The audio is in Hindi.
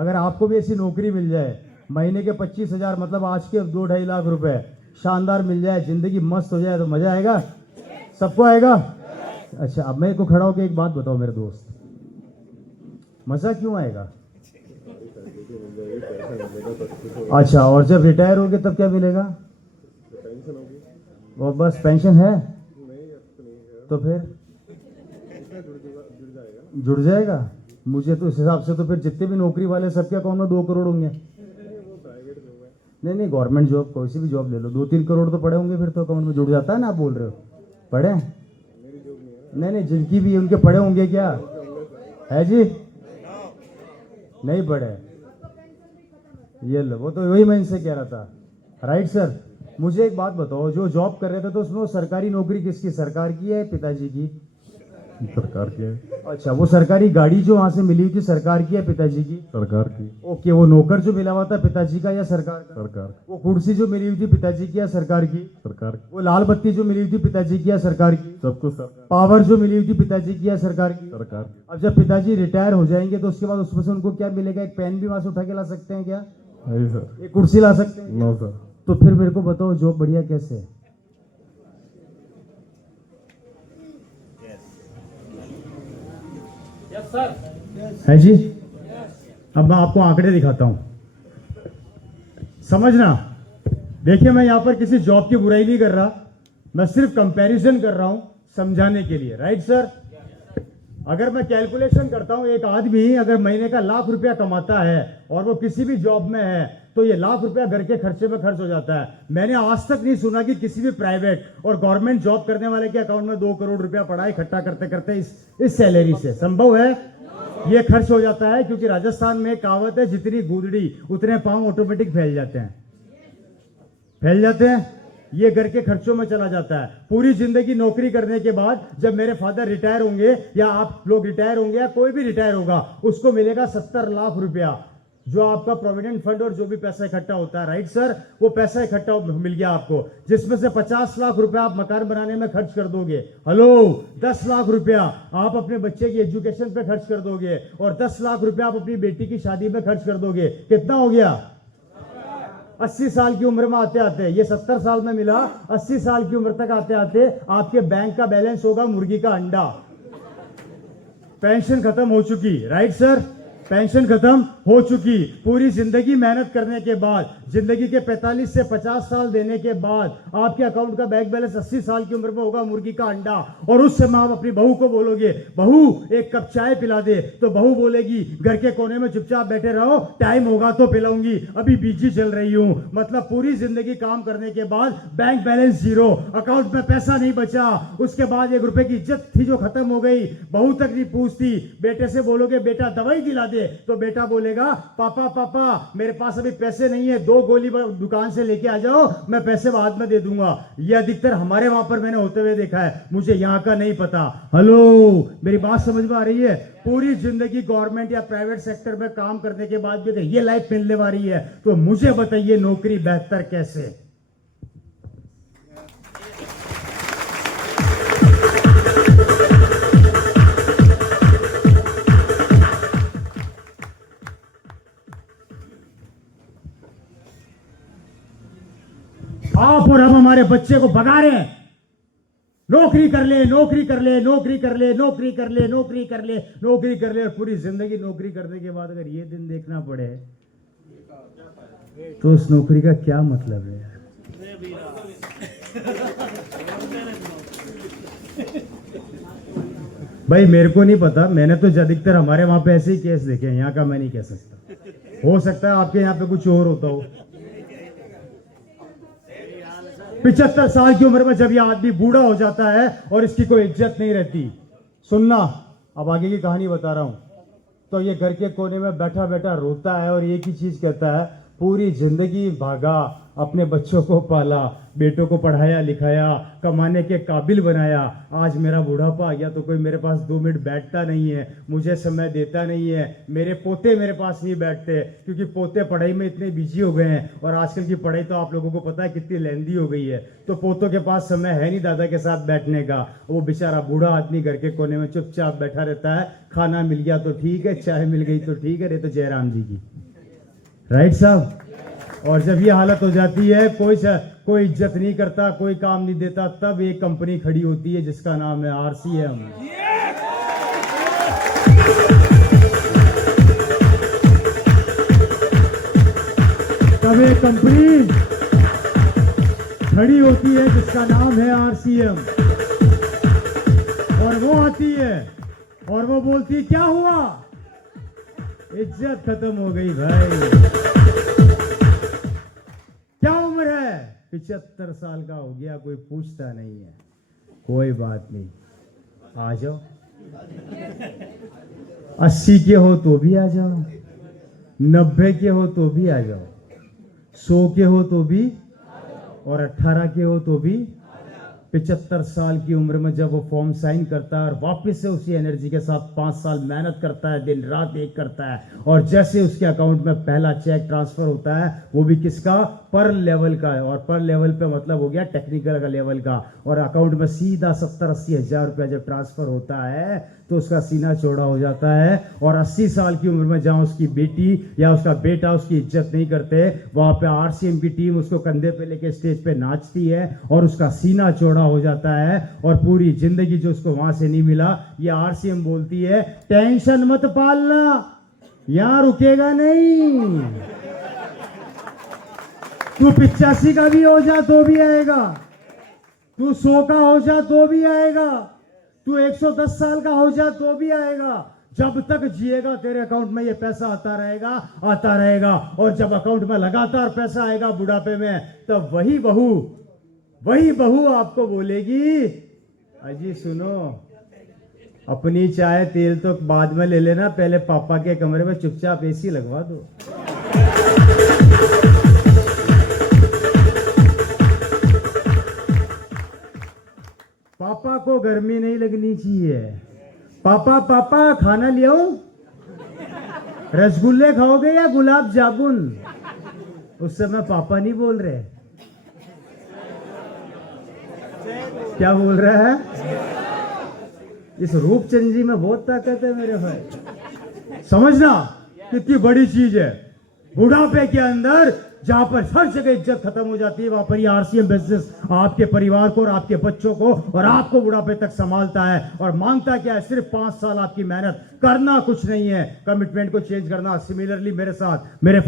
अगर आपको भी ऐसी नौकरी मिल जाए, महीने के 25,000 मतलब आज के 2-2.5 लाख रुपए शानदार मिल जाए, जिंदगी मस्त हो जाए, तो मजा आएगा? सबको आएगा? अच्छा, अब मेरे को खड़ा होकर एक बात बताओ मेरे दोस्त, मजा क्यों आएगा? अच्छा, और जब रिटायर होगे तब क्या मिलेगा? वो बस पेंशन है? तो फिर जुड़ जाएगा। मुझे तो इस हिसाब से तो फिर जितने भी नौकरी वाले सबके अकाउंट में 2 करोड़ होंगे। नहीं, गवर्नमेंट जॉब, कोई सी भी जॉब ले लो, 2-3 करोड़ तो पड़े होंगे, फिर तो अकाउंट में जुड़ जाता है ना। आप बोल रहे हो पड़े? नहीं, जिनकी भी उनके पड़े होंगे क्या है जी? नहीं पड़े? ये लो, वो तो वही मैं इनसे कह रहा था। राइट सर, मुझे एक बात बताओ, जो जॉब कर रहे थे तो उसमें वो सरकारी नौकरी किसकी, सरकार की है पिताजी की? सरकार की है। अच्छा, वो सरकारी गाड़ी जो वहां से मिली थी सरकार की है पिताजी की? सरकार की। ओके, वो नौकर जो मिला हुआ था पिताजी का या सरकार का? सरकार। वो कुर्सी जो मिली हुई थी पिताजी की या सरकार की? सरकार। वो लाल बत्ती जो मिली हुई थी पिताजी की या सरकार की? सब कुछ सरकार। पावर जो मिली हुई थी पिताजी की या सरकार की? सरकार। अब जब पिताजी रिटायर हो जाएंगे तो उसके बाद उसमें से उनको क्या मिलेगा? एक पेन भी वहां से उठा के ला सकते हैं क्या? नहीं सर। एक कुर्सी ला सकते हैं? No sir. तो फिर मेरे को बताओ जॉब बढ़िया कैसे है? है जी? अब मैं आपको आंकड़े दिखाता हूं, समझना। देखिए, मैं यहां पर किसी जॉब की बुराई नहीं कर रहा, मैं सिर्फ कंपैरिजन कर रहा हूं समझाने के लिए। Right sir? अगर मैं कैलकुलेशन करता हूं, एक आदमी अगर महीने का 1,00,000 रुपया कमाता है और वो किसी भी जॉब में है तो ये 1,00,000 रुपया घर के खर्चे में खर्च हो जाता है। मैंने आज तक नहीं सुना कि किसी भी प्राइवेट और गवर्नमेंट जॉब करने वाले के अकाउंट में 2 करोड़ रुपया पड़ा है इकट्ठा करते करते इस सैलरी से। संभव है? ये खर्च हो जाता है क्योंकि राजस्थान में एक कहावत है, जितनी गूदड़ी उतने पांव ऑटोमेटिक फैल जाते हैं। फैल जाते हैं, ये घर के खर्चों में चला जाता है। पूरी जिंदगी नौकरी करने के बाद जब मेरे फादर रिटायर होंगे या आप लोग रिटायर होंगे या कोई भी रिटायर होगा, उसको मिलेगा 70 लाख रुपया, जो आपका प्रोविडेंट फंड और जो भी पैसा इकट्ठा होता है। Right sir? वो पैसा इकट्ठा मिल गया आपको, जिसमें से 50 लाख रुपया आप मकान बनाने में खर्च कर दोगे। हेलो, 10 लाख रुपया आप अपने बच्चे की एजुकेशन पे खर्च कर दोगे और 10 लाख रुपया आप अपनी बेटी की शादी में खर्च कर दोगे। कितना हो गया? 80 साल की उम्र में आते आते, ये 70 साल में मिला, 80 साल की उम्र तक आते आते आपके बैंक का बैलेंस होगा मुर्गी का अंडा। पेंशन खत्म हो चुकी। Right sir? पेंशन खत्म हो चुकी। पूरी जिंदगी मेहनत करने के बाद, जिंदगी के 45 से 50 साल देने के बाद आपके अकाउंट का बैंक बैलेंस 80 साल की उम्र में होगा मुर्गी का अंडा। और उस समय आप अपनी बहू को बोलोगे, बहू एक कप चाय पिला दे, तो बहू बोलेगी घर के कोने में चुपचाप बैठे रहो, टाइम होगा तो पिलाऊंगी, अभी बिजी चल रही हूं। मतलब पूरी जिंदगी काम करने के बाद बैंक बैलेंस 0, अकाउंट में पैसा नहीं बचा। उसके बाद 1 रुपए की इज्जत थी जो खत्म हो गई। बहू तक नहीं पूछती। बेटे से बोलोगे बेटा दवाई दिला दे, तो बेटा बोलेगा पापा मेरे पास अभी पैसे नहीं है, 2 गोली दुकान से लेके आ जाओ, मैं पैसे बाद में दे दूंगा। ये अधिकतर हमारे वहां पर मैंने होते हुए देखा है, मुझे यहां का नहीं पता। हेलो, मेरी बात समझ में आ रही है? पूरी जिंदगी गवर्नमेंट या प्राइवेट सेक्टर में काम करने के बाद भी ये लाइफ मिलने वाली है, तो मुझे बताइए नौकरी बेहतर कैसे? आप और हम हमारे बच्चे को भगा रहे हैं, नौकरी कर ले, नौकरी कर ले, नौकरी कर ले, नौकरी कर ले, नौकरी कर ले, नौकरी कर ले। और पूरी जिंदगी नौकरी करने के बाद अगर ये दिन देखना पड़े तो उस नौकरी का क्या मतलब है? भाई मेरे को नहीं पता, मैंने तो अधिकतर हमारे वहां पे ऐसे ही केस देखे हैं, यहाँ का मैं नहीं कह सकता। हो सकता है आपके यहाँ पे कुछ और होता हो। 75 साल की उम्र में जब यह आदमी बूढ़ा हो जाता है और इसकी कोई इज्जत नहीं रहती। सुनना, अब आगे की कहानी बता रहा हूं। तो ये घर के कोने में बैठा बैठा रोता है और एक ही चीज कहता है, पूरी जिंदगी भागा, अपने बच्चों को पाला, बेटों को पढ़ाया लिखाया, कमाने के काबिल बनाया। आज मेरा बुढ़ापा आ गया तो कोई मेरे पास 2 मिनट बैठता नहीं है, मुझे समय देता नहीं है। मेरे पोते मेरे पास नहीं बैठते क्योंकि पोते पढ़ाई में इतने बिजी हो गए हैं, और आजकल की पढ़ाई तो आप लोगों को पता है कितनी लेंदी हो गई है। तो पोतों के पास समय है नहीं दादा के साथ बैठने का। वो बेचारा बूढ़ा आदमी घर के कोने में चुपचाप बैठा रहता है। खाना मिल गया तो ठीक है, चाय मिल गई तो ठीक है, नहीं तो जयराम जी की। राइट साहब। और जब ये हालत हो जाती है, कोई इज्जत नहीं करता, कोई काम नहीं देता, तब एक कंपनी खड़ी होती है जिसका नाम है RCM। तब एक कंपनी खड़ी होती है जिसका नाम है RCM, और वो आती है और वो बोलती है क्या हुआ, इज्जत खत्म हो गई भाई। क्या उम्र है, 75 साल का हो गया, कोई पूछता नहीं है। कोई बात नहीं, आ जाओ। 80 के हो तो भी आ जाओ, 90 के हो तो भी आ जाओ, 100 के हो तो भी, और 18 के हो तो भी। 75 साल की उम्र में जब वो फॉर्म साइन करता है और वापस से उसी एनर्जी के साथ 5 साल मेहनत करता है, दिन रात एक करता है, और जैसे उसके अकाउंट में पहला चेक ट्रांसफर होता है, वो भी किसका, पर लेवल का है। और पर लेवल पे मतलब हो गया टेक्निकल का लेवल का, और अकाउंट में सीधा 70-80 हजार रुपया जब ट्रांसफर होता है तो उसका सीना चौड़ा हो जाता है। और 80 साल की उम्र में जहां उसकी बेटी या उसका बेटा उसकी इज्जत नहीं करते, वहां पे RCM की टीम उसको कंधे पे लेके स्टेज पे नाचती है और उसका सीना चौड़ा हो जाता है। और पूरी जिंदगी जो उसको वहां से नहीं मिला, ये RCM बोलती है टेंशन मत पालना, यहां रुकेगा नहीं। तू 85 का भी हो जा तो भी आएगा, तू 100 का हो जा तो भी आएगा, तू 110 साल का हो जा तो भी आएगा। जब तक जिएगा तेरे अकाउंट में ये पैसा आता रहेगा। और जब अकाउंट में लगातार पैसा आएगा बुढ़ापे में, तब वही बहू आपको बोलेगी, अजी सुनो, अपनी चाय तेल तो बाद में ले लेना, पहले पापा के कमरे में चुपचाप AC लगवा दो। पापा को गर्मी नहीं लगनी चाहिए। पापा खाना ले आऊं, रसगुल्ले खाओगे या गुलाब जामुन? उस समय पापा नहीं बोल रहे, क्या बोल रहा है? इस रूपचंद जी में बहुत ताकत है मेरे भाई। समझना कितनी बड़ी चीज है। बुढ़ापे के अंदर जहां पर हर जगह इज्जत खत्म हो जाती है, वहां पर ये RCM बिजनेस आपके परिवार को और आपके बच्चों को और आपको बुढ़ापे तक संभालता है। और मांगता क्या है, सिर्फ 5 साल आपकी मेहनत, करना कुछ नहीं है, कमिटमेंट को चेंज करना। सिमिलरली मेरे साथ मेरे